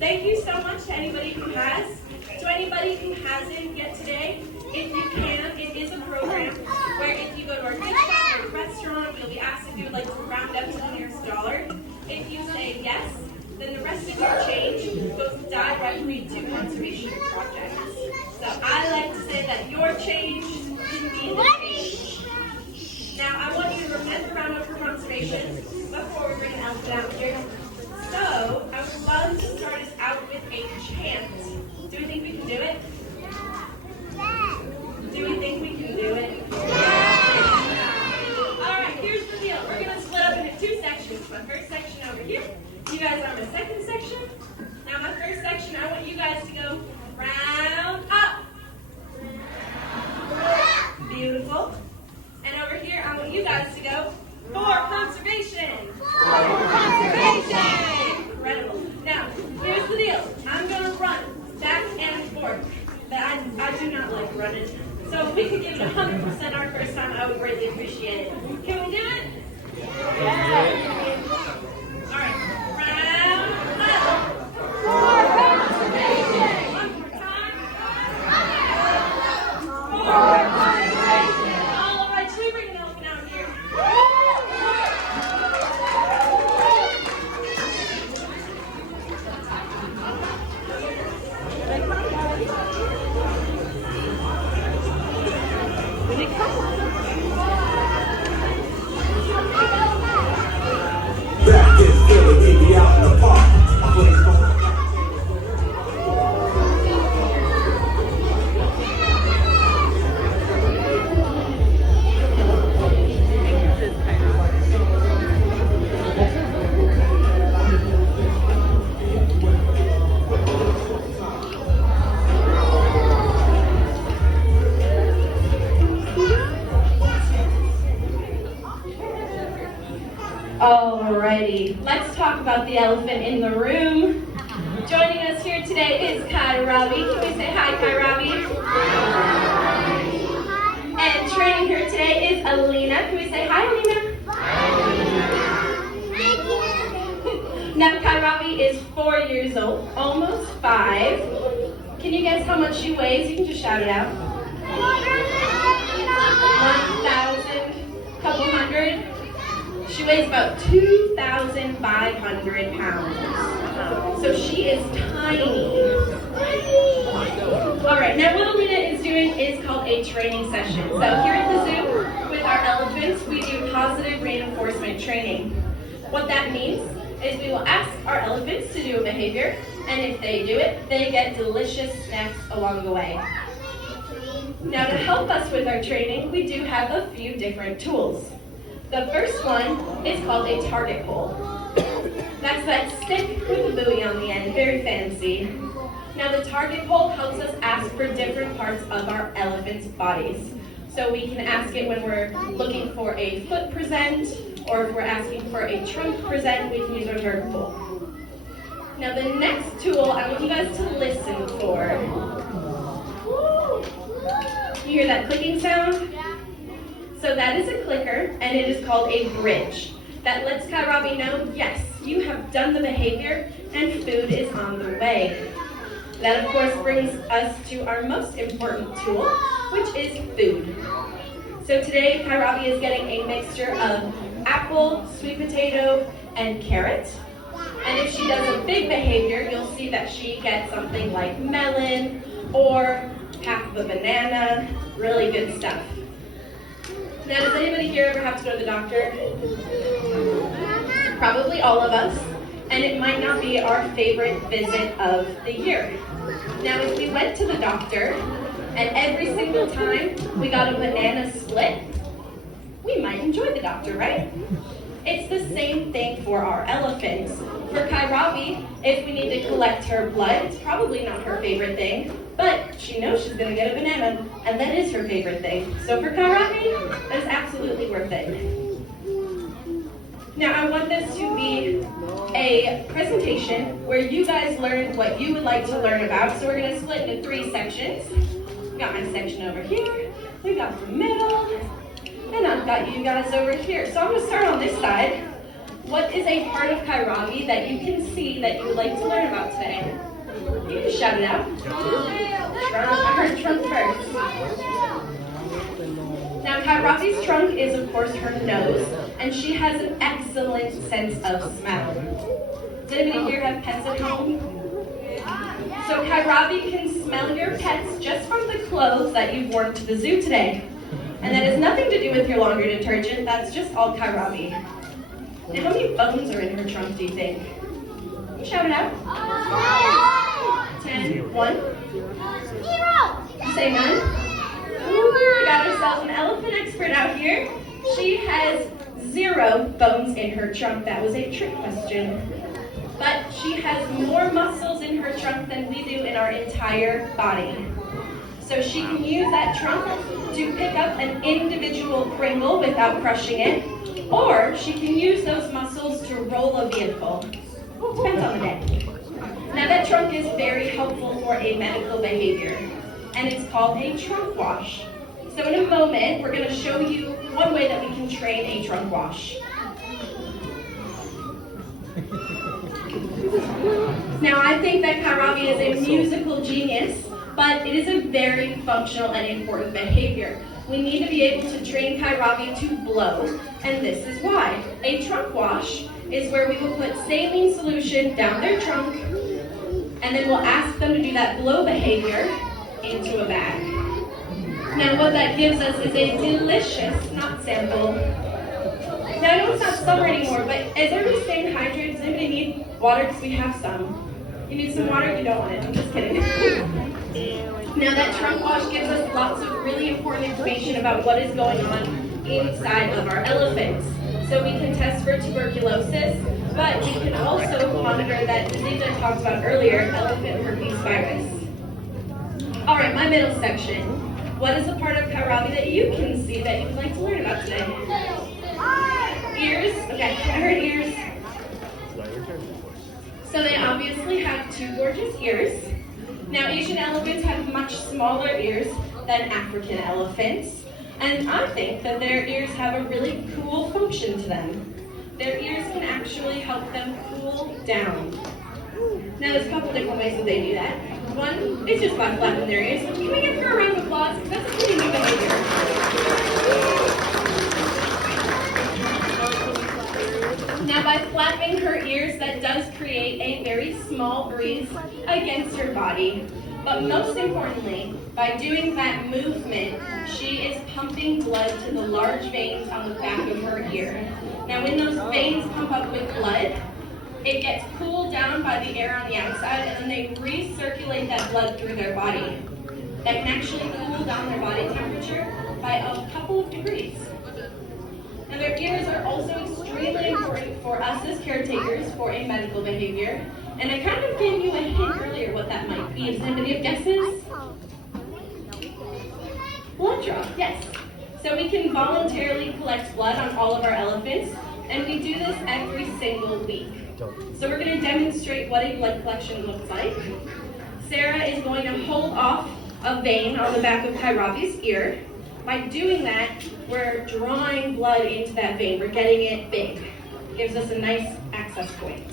Thank you so much to anybody who has. To anybody who hasn't yet today, if you can, it is a program where if you go to our gift shop or restaurant, you'll be asked if you would like to round up to the nearest dollar. If you say yes, then the rest of your change goes directly to conservation projects. So I like to say that your change can be the change. Now I want you to remember round up for conservation before we bring an elephant out here. So I would love to start us out with a chant. Do we think we can do it? Do we think we can do it? Alright, here's the deal. We're going to split up into two sections. My first section over here. You guys are my second section. Now my first section, I want you guys to go round up. Beautiful. And over here, I want you guys to go for conservation. For conservation. Incredible. Now, here's the deal. I'm going to run back and forth. But I do not like running. So if we could give it 100% our first time, I would greatly appreciate it. Can we do it? Yeah. All right. Round up. For conservation. One more time. For conservation. All right. Should we bring an elephant out here? Back in Philly, we be out in the park. I play for Alrighty, let's talk about the elephant in the room. Joining us here today is Kairabi. Can we say hi, Kairabi? Hi. And training here today is Alina. Can we say hi, Alina? Hi. Now Kairabi is 4 years old, almost 5. Can you guess how much she weighs? You can just shout it out. 1,000, couple hundred. She weighs about 2,500 pounds. So she is tiny. All right, now what Alina is doing is called a training session. So here at the zoo, with our elephants, we do positive reinforcement training. What that means is we will ask our elephants to do a behavior, and if they do it, they get delicious snacks along the way. Now to help us with our training, we do have a few different tools. The first one is called a target pole. That's that stick with a buoy on the end, very fancy. Now the target pole helps us ask for different parts of our elephant's bodies. So we can ask it when we're looking for a foot present, or if we're asking for a trunk present, we can use our target pole. Now the next tool I want you guys to listen for. You hear that clicking sound? So that is a clicker, and it is called a bridge. That lets Kairabi know, yes, you have done the behavior, and food is on the way. That, of course, brings us to our most important tool, which is food. So today, Kairabi is getting a mixture of apple, sweet potato, and carrot. And if she does a big behavior, you'll see that she gets something like melon, or half of a banana, really good stuff. Now, does anybody here ever have to go to the doctor? Probably all of us. And it might not be our favorite visit of the year. Now, if we went to the doctor and every single time we got a banana split, we might enjoy the doctor, right? It's the same thing for our elephants. For Kairabi, if we need to collect her blood, it's probably not her favorite thing, but she knows she's going to get a banana, and that is her favorite thing. So for Kairabi, that is absolutely worth it. Now I want this to be a presentation where you guys learn what you would like to learn about. So we're going to split into 3 sections. We've got my section over here, we've got the middle, and I've got you guys over here. So I'm going to start on this side. what is a part of Kairabi that you can see that you would like to learn about today? You can shout it out. Trunk. I heard trunk first. Now, Kairabi's trunk is, of course, her nose, and she has an excellent sense of smell. Does anybody here have pets at home? So Kairabi can smell your pets just from the clothes that you've worn to the zoo today. And that has nothing to do with your laundry detergent, that's just all Kairabi. Now, how many bones are in her trunk, do you think? You shout it out. 10, 1. You say none? Ooh, we got ourselves an elephant expert out here. She has 0 bones in her trunk. That was a trick question. But she has more muscles in her trunk than we do in our entire body. So she can use that trunk to pick up an individual Pringle without crushing it, or she can use those muscles to roll a vehicle. Depends on the day. Now that trunk is very helpful for a medical behavior, and it's called a trunk wash. So in a moment, we're going to show you one way that we can train a trunk wash. Now I think that Kairabi is a musical genius, but it is a very functional and important behavior. We need to be able to train Kairabi to blow, and this is why. A trunk wash is where we will put saline solution down their trunk, and then we'll ask them to do that blow behavior into a bag. Now what that gives us is a delicious nut sample. Now I know it's not summer anymore, but is everybody staying hydrated? Does anybody need water? Because we have some. You need some water? You don't want it. I'm just kidding. Now that trunk wash gives us lots of really important information about what is going on inside of our elephants. So we can test for tuberculosis, but we can also monitor that disease I talked about earlier, elephant herpes virus. All right, my middle section. What is a part of Kairabi that you can see that you would like to learn about today? Ears? Okay, I heard ears. So they obviously have 2 gorgeous ears. Now Asian elephants have much smaller ears than African elephants. And I think that their ears have a really cool function to them. Their ears can actually help them cool down. Now there's a couple different ways that they do that. One is just by flapping their ears. Can we give her a round of applause? Because that's a pretty new behavior. Now by flapping her ears, that does create a very small breeze against her body. But most importantly, by doing that movement, she is pumping blood to the large veins on the back of her ear. Now when those veins pump up with blood, it gets cooled down by the air on the outside, and then they recirculate that blood through their body. That can actually cool down their body temperature by a couple of degrees. Now their ears are also extremely important for us as caretakers for a medical behavior. And I kind of gave you a hint earlier what that might be. Does anybody have guesses? Blood draw, yes. So we can voluntarily collect blood on all of our elephants, and we do this every single week. So we're going to demonstrate what a blood collection looks like. Sarah is going to hold off a vein on the back of Kairabi's ear. By doing that, we're drawing blood into that vein. We're getting it big. Gives us a nice access point.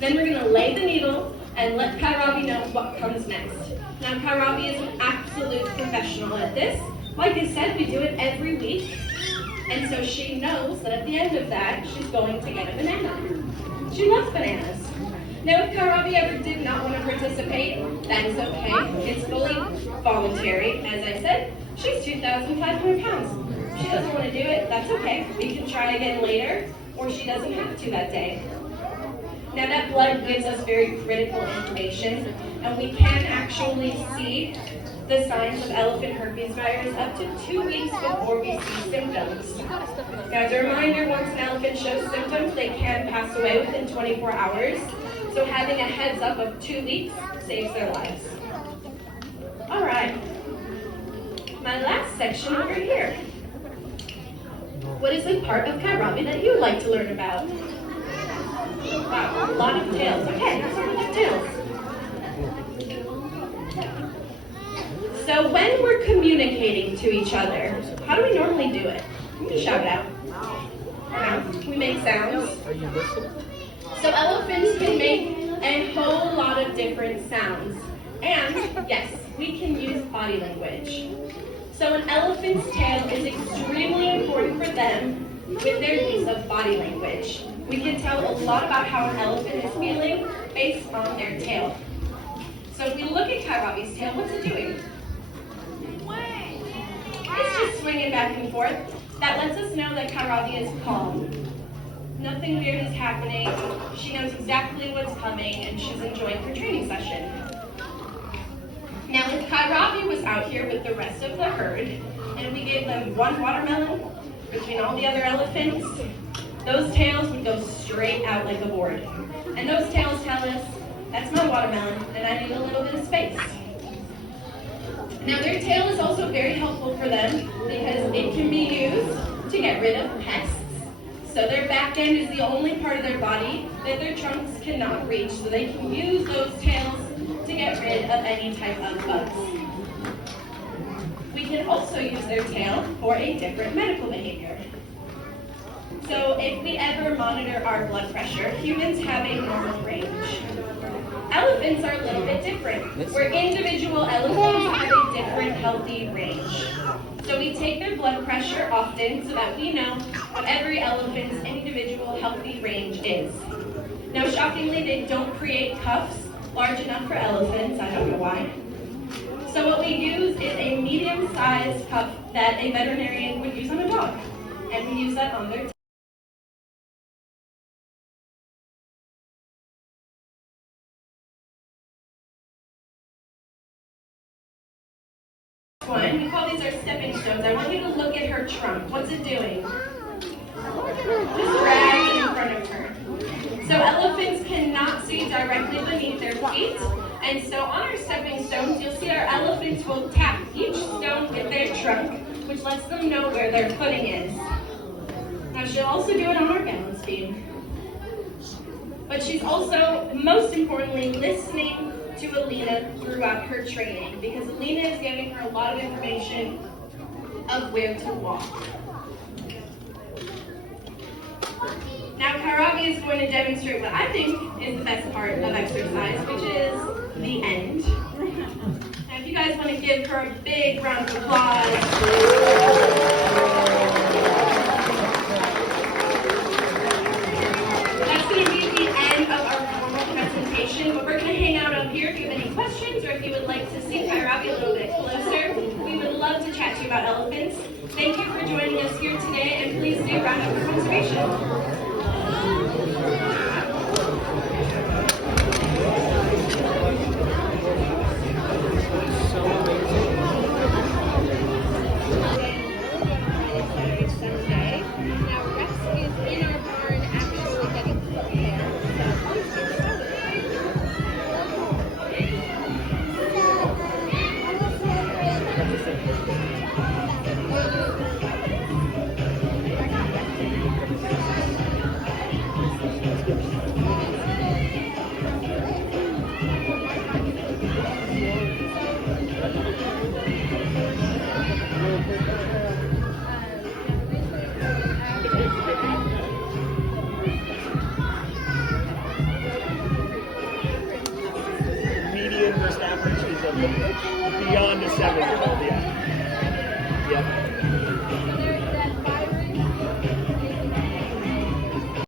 Then we're going to lay the needle and let Kairabi know what comes next. Now Kairabi is an absolute professional at this. Like I said, we do it every week. And so she knows that at the end of that, she's going to get a banana. She loves bananas. Now if Kairabi ever did not want to participate, that is okay. It's fully voluntary. As I said, she's 2,500 pounds. If she doesn't want to do it, that's okay. We can try again later, or she doesn't have to that day. Now that blood gives us very critical information, and we can actually see the signs of elephant herpes virus up to 2 weeks before we see symptoms. Now as a reminder, once an elephant shows symptoms, they can pass away within 24 hours. So having a heads up of 2 weeks saves their lives. All right, my last section over here. What is a part of Kairabi that you would like to learn about? Wow, a lot of tails. Okay, let's start with the tails. So when we're communicating to each other, how do we normally do it? You can shout it out. mouth. We make sounds. Are you listening? So elephants can make a whole lot of different sounds. And yes, we can use body language. So an elephant's tail is extremely important for them with their use of body language. We can tell a lot about how an elephant is feeling based on their tail. So if we look at Kairavi's tail, what's it doing? It's just swinging back and forth. That lets us know that Kairavi is calm. Nothing weird is happening. She knows exactly what's coming and she's enjoying her training session. Now if Kairavi was out here with the rest of the herd and we gave them one watermelon between all the other elephants, those tails would go straight out like a board. And those tails tell us, that's my watermelon and I need a little bit of space. Now their tail is also very helpful for them because it can be used to get rid of pests. So their back end is the only part of their body that their trunks cannot reach. So they can use those tails to get rid of any type of bugs. We can also use their tail for a different medical behavior. So if we ever monitor our blood pressure, humans have a normal range. Elephants are a little bit different, where individual elephants have a different healthy range. So we take their blood pressure often so that we know what every elephant's individual healthy range is. Now shockingly, they don't create cuffs large enough for elephants, I don't know why. So what we use is a medium-sized cuff that a veterinarian would use on a dog. And we use that on their tail. One, we call these our stepping stones. I want you to look at her trunk. What's it doing? Just dragging in front of her. So elephants cannot see directly beneath their feet. And so on our stepping stones, you'll see our elephants will tap each stone with their trunk, which lets them know where their footing is. Now she'll also do it on our balance beam. But she's also, most importantly, listening to Alina throughout her training, because Alina is giving her a lot of information of where to walk. Now Kairavi is going to demonstrate what I think is the best part of exercise, which is the end. Now if you guys want to give her a big round of applause. That's going to be the end of our formal presentation, but we're going to hang out up here if you have any questions or if you would like to see Kairavi a little bit closer. We would love to chat to you about elephants. Thank you for joining us here today, and please do round up for conservation. Median versus average is beyond a 7.